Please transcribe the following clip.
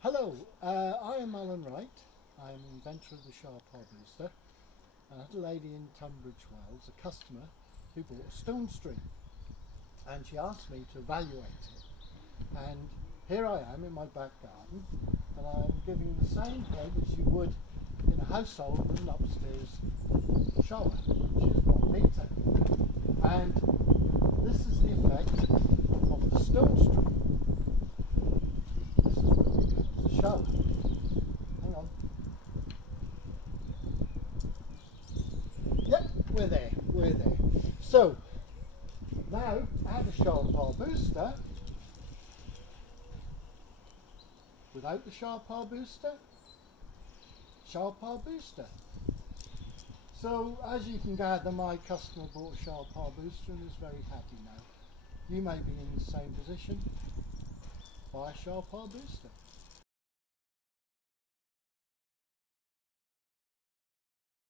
Hello, I am Alan Wright. I am inventor of the shower power booster. I had a lady in Tunbridge Wells, a customer, who bought a StoneStream, and she asked me to evaluate it. And here I am in my back garden, and I'm giving the same head as you would in a household with an upstairs shower, which is 1 metre. And this is the effect of the StoneStream. This is what we get as a shower. Hang on. Yep, we're there. So, now add a shower power booster. Without the shower power booster, shower power booster. So, as you can gather, my customer bought a shower power booster and is very happy now. You may be in the same position. Buy a shower power booster.